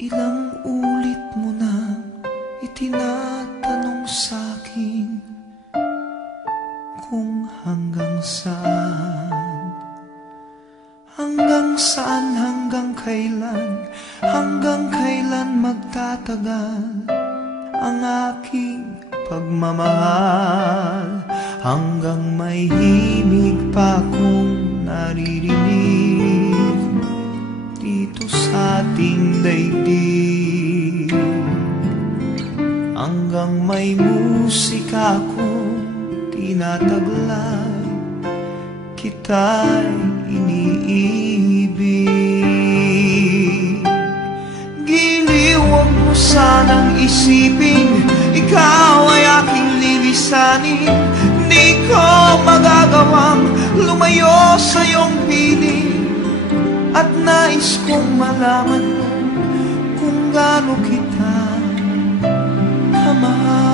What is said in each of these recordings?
Ilang ulit mo na itinatanong sa'kin kung hanggang saan, hanggang kailan magtatagal ang aking pagmamahal, hanggang may himig pa akong naririnig dito sa ating daigdig, hanggang may musika akong tinataglay, kita'y iniibig. Giliw, huwag mo sanang isipin ikaw ay aking lilisanin. Di ko magagawang lumayo sa iyong piling, at nais kong malaman mo kung gaano kita kamahal.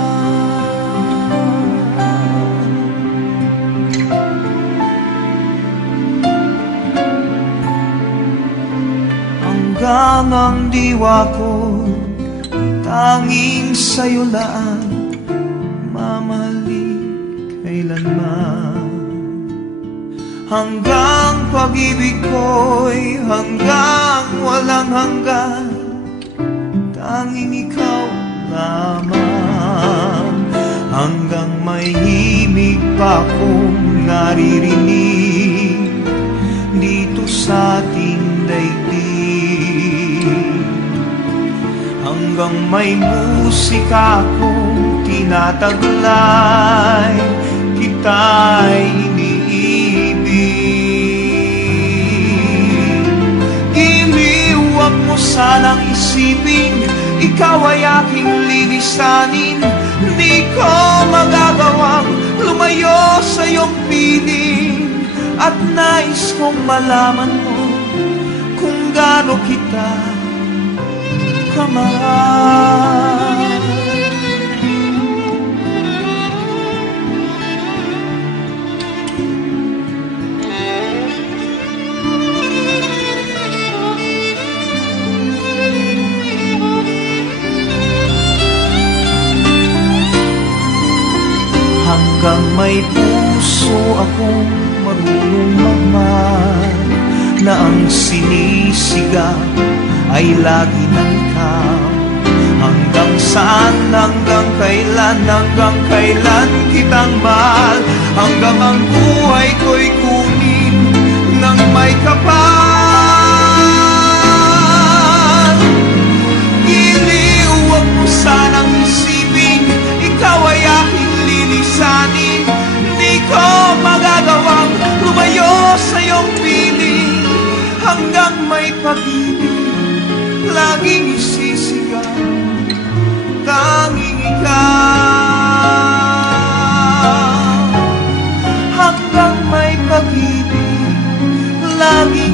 Hanggang ang diwa ko tanging sa'yo lang mamahalin kailanman, hanggang pag-ibig ko'y hanggang walang hanggan, tanging ikaw lamang, hanggang may himig pa akong naririnig dito sa ating daigdig, hanggang may musika akong tinataglay, kita'y iniibig. Giliw, huwag mo sanang isipin ikaw ay aking lilisanin. Di ko magagawang lumayo sa iyong piling, at nais kong malaman mo kung gaano kita kamahal. Hanggang may puso akong marunong magmahal, na ang sinisigaw ay lagi ng ikaw. Hanggang saan, hanggang kailan kitang mahal, hanggang ang buhay ko'y kunin ng may kapal. Giliw, huwag mo sanang isipin ikaw ay aking lilisanin. Di ko magagawang lumayo sa iyong piling, hanggang may pag-ibig laging isisigaw, tanging ikaw. Hanggang may pag-ibig laging